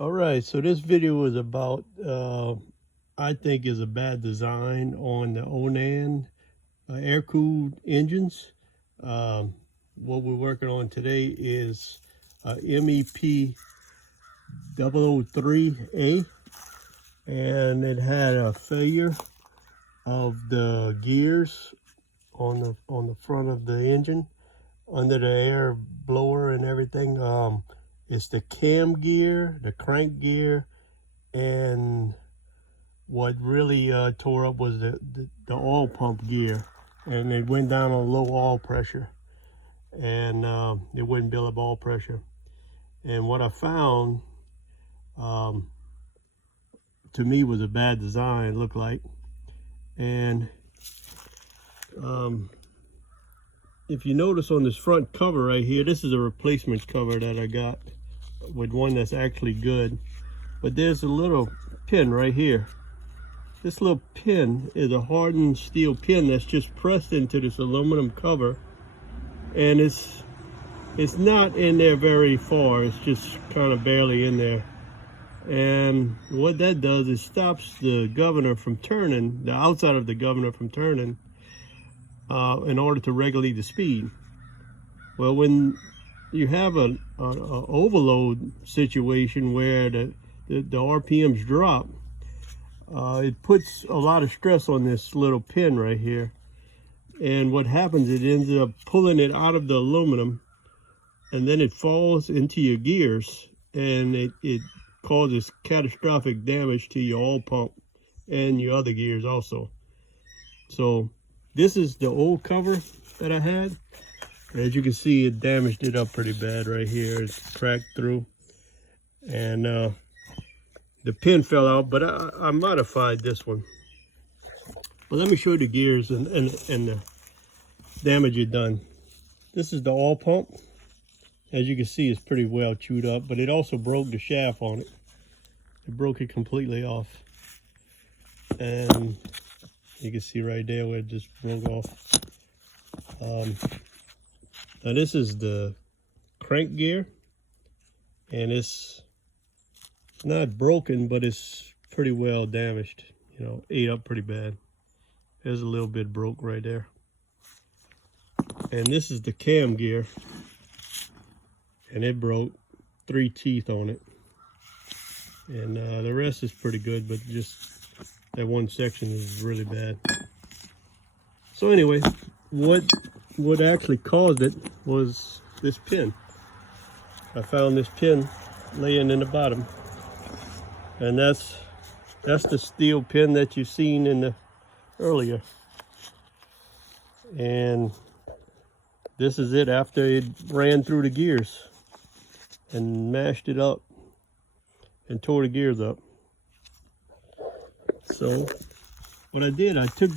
All right, so this video is about, I think is a bad design on the Onan air-cooled engines. What we're working on today is MEP003A, and it had a failure of the gears on the front of the engine, under the air blower and everything. It's the cam gear, the crank gear, and what really tore up was the oil pump gear, and it went down on low oil pressure, and it wouldn't build up oil pressure. And what I found, to me, was a bad design, it looked like. And if you notice on this front cover right here, this is a replacement cover that I got with one that's actually good. But there's a little pin right here. This little pin is a hardened steel pin that's just pressed into this aluminum cover, and it's not in there very far. It's just kind of barely in there. And what that does is stops the governor from turning, the outside of the governor from turning, in order to regulate the speed. Well, when you have an overload situation where the RPMs drop, it puts a lot of stress on this little pin right here. And what happens, it ends up pulling it out of the aluminum, and then it falls into your gears, and it causes catastrophic damage to your oil pump and your other gears also. So this is the old cover that I had. As you can see, it damaged it up pretty bad right here. It's cracked through, and the pin fell out, but I modified this one. Well, let me show you the gears and the damage it done. This is the oil pump. As you can see, it's pretty well chewed up, but it also broke the shaft on it. It broke it completely off. And you can see right there where it just broke off. Now this is the crank gear, and it's not broken, but it's pretty well damaged. You know, ate up pretty bad. There's a little bit broke right there. And this is the cam gear, and it broke 3 teeth on it. And the rest is pretty good, but just that one section is really bad. So anyway, what actually caused it was this pin. I found this pin laying in the bottom, and that's the steel pin that you've seen in the earlier. And this is it after it ran through the gears and mashed it up and tore the gears up. So what I did, I took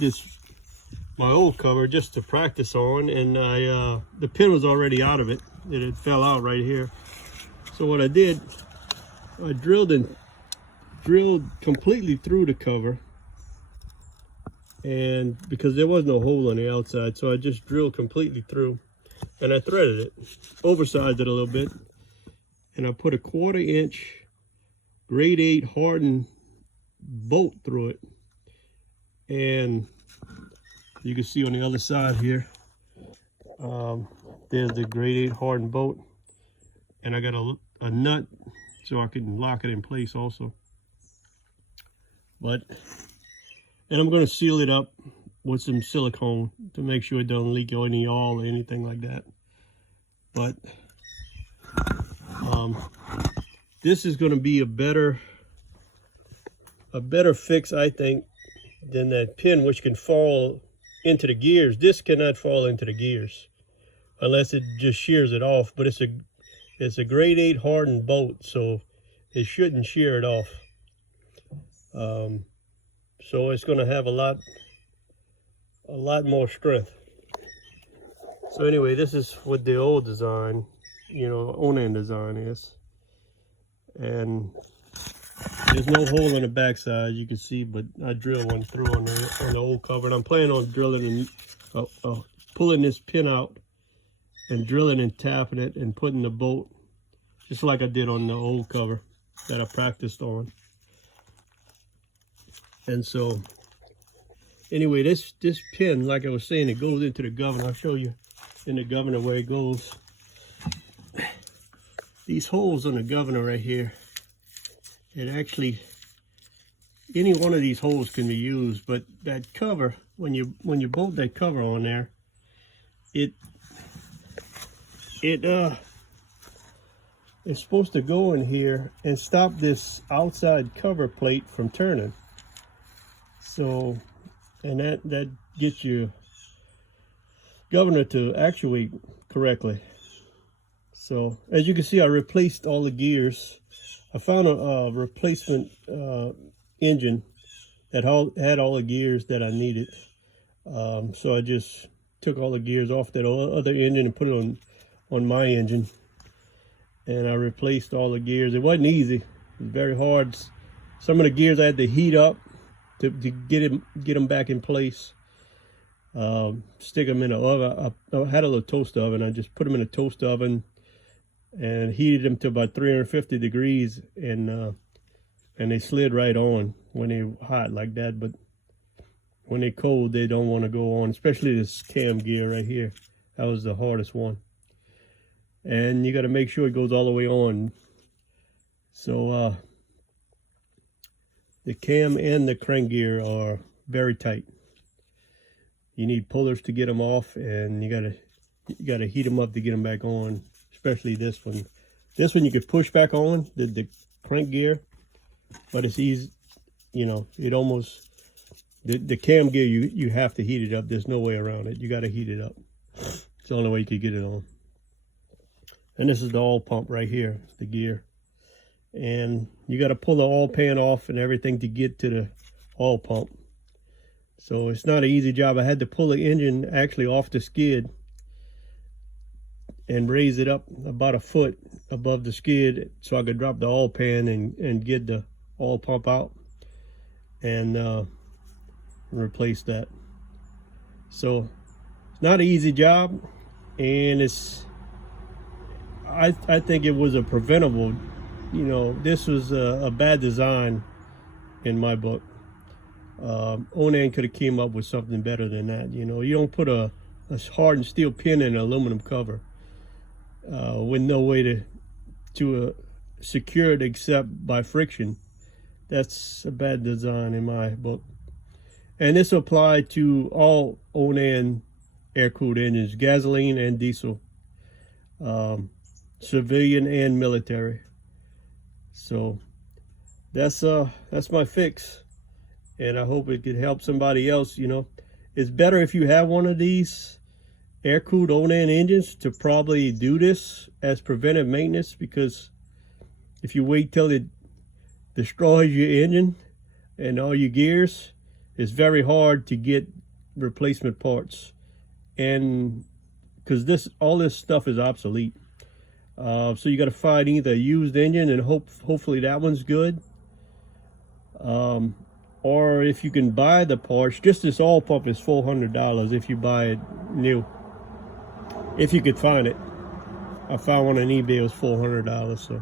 my old cover just to practice on, and the pin was already out of it. It fell out right here. So what I did, I drilled completely through the cover, and because there was no hole on the outside, so I just drilled completely through, and I threaded it, oversized it a little bit, and I put a 1/4 inch grade 8 hardened bolt through it. And you can see on the other side here, there's the grade 8 hardened bolt, and I got a nut so I can lock it in place also. And I'm going to seal it up with some silicone to make sure it doesn't leak any oil or anything like that. But this is going to be a better fix, I think, than that pin, which can fall into the gears. This cannot fall into the gears unless it just shears it off. But it's a grade 8 hardened bolt, so it shouldn't shear it off. So it's going to have a lot more strength. So anyway, this is what the old design, you know, Onan design is. And there's no hole in the backside, you can see, but I drilled one through on the old cover, and I'm planning on drilling and pulling this pin out and drilling and tapping it and putting the bolt just like I did on the old cover. that I practiced on. And so anyway, this pin, like I was saying, it goes into the governor. I'll show you in the governor where it goes. These holes on the governor right here, it actually, any one of these holes can be used, but that cover, when you bolt that cover on there, it's supposed to go in here and stop this outside cover plate from turning. So, and that gets your governor to actuate correctly. So as you can see, I replaced all the gears. I found a replacement engine that had all the gears that I needed. So I just took all the gears off that other engine and put it on my engine. And I replaced all the gears. It wasn't easy. It was very hard. Some of the gears I had to heat up to get them back in place. Stick them in an oven. I had a little toast oven. I just put them in a toast oven and heated them to about 350 degrees, and they slid right on when they were hot like that. But when they're cold, they don't want to go on, especially this cam gear right here. That was the hardest one. And you got to make sure it goes all the way on. So the cam and the crank gear are very tight. You need pullers to get them off, and you gotta heat them up to get them back on. Especially this one. This one you could push back on the crank gear, but it's easy. You know, it almost the cam gear you have to heat it up. There's no way around it. You got to heat it up. It's the only way you could get it on. And this is the oil pump right here, the gear. And you got to pull the oil pan off and everything to get to the oil pump. So it's not an easy job. I had to pull the engine actually off the skid and raise it up about a foot above the skid so I could drop the oil pan and get the oil pump out and replace that. So it's not an easy job, and I think it was a preventable, you know, this was a bad design in my book. Onan could have came up with something better than that. You know, you don't put a hardened steel pin in an aluminum cover with no way to secure it except by friction. That's a bad design in my book. And this applied to all Onan air-cooled engines, gasoline and diesel, civilian and military. So that's my fix, and I hope it could help somebody else. You know, it's better if you have one of these air-cooled Onan engines to probably do this as preventive maintenance, because if you wait till it destroys your engine and all your gears, it's very hard to get replacement parts, and because all this stuff is obsolete. So you got to find either a used engine, and hopefully that one's good, or if you can buy the parts. Just this oil pump is $400 if you buy it new, if you could find it. I found one on eBay, it was $400. So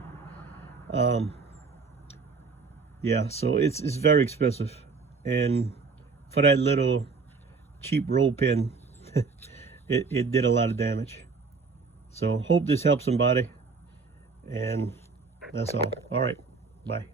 yeah, so it's very expensive, and for that little cheap roll pin it did a lot of damage. So hope this helps somebody, and that's all. All right, bye.